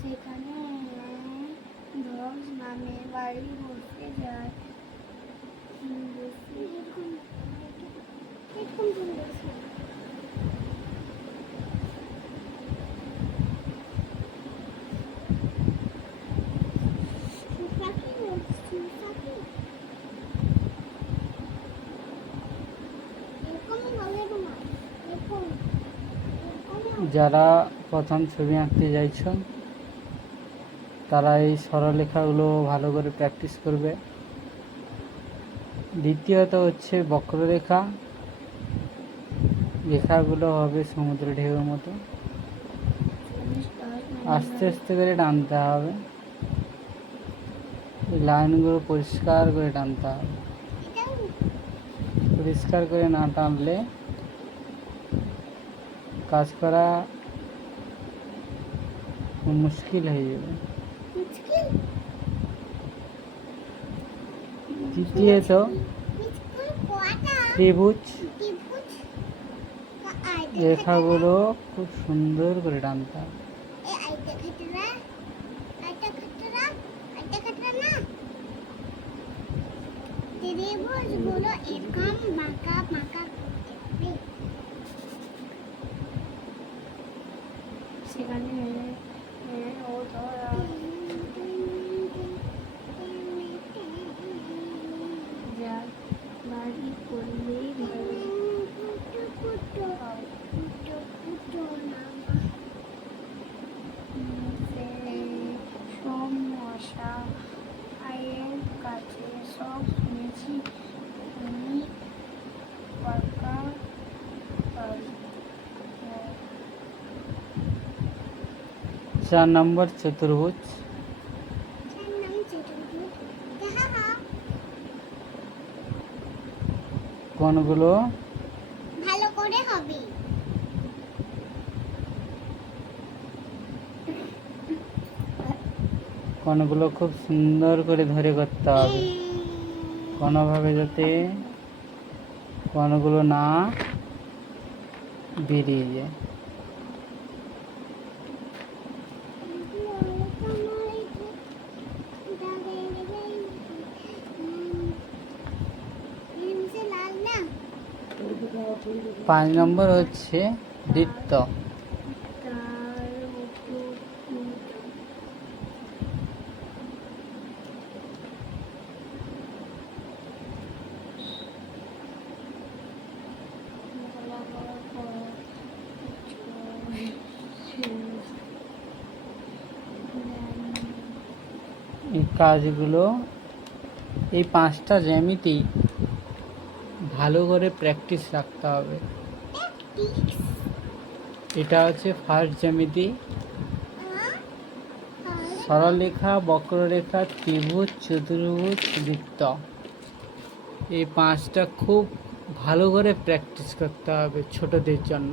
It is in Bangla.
সেখানে ধস নামে বাড়ি বসতে যায়। যারা প্রথম ছবি আঁকতে চাইছ তারা এই সরলরেখাগুলো ভালো করে প্র্যাকটিস করবে। দ্বিতীয়ত হচ্ছে বক্ররেখা, রেখাগুলো হবে সমুদ্র ঢেউয়ের মতো, আস্তে আস্তে করে টানতে হবে। লাইনগুলো পরিষ্কার করে টানতে হবে, পরিষ্কার করে না টানলে কাজ করা মুশকিল হয়ে যাবে। তৃতীয়ত ত্রিভুজ, রেখাগুলো খুব সুন্দর করে টানতে হবে। সেখানে ও ধরা যার বাড়ি করলেই ভালো। সব মশা আয়ের কাছে সব শুনেছি তুমি পাকা পারি। 4 নম্বর চতুর্ভুজ, কোণগুলো ভালো করে হবে। কোণগুলো খুব সুন্দর করে ধরে করতে হবে, কোনোভাবে যাতে কোণগুলো না বেরিয়ে যায়। পাঁচ নম্বর হচ্ছে বৃত্ত। এই কাজগুলো, এই 5টা জ্যামিতি ভালো করে প্র্যাকটিস রাখতে হবে। এটা হচ্ছে ফার্স্ট জ্যামিতি, সরলরেখা, বক্ররেখা, ত্রিভুজ, চতুর্ভুজ, বৃত্ত। এই 5টা খুব ভালো করে প্র্যাকটিস করতে হবে ছোটদের জন্য।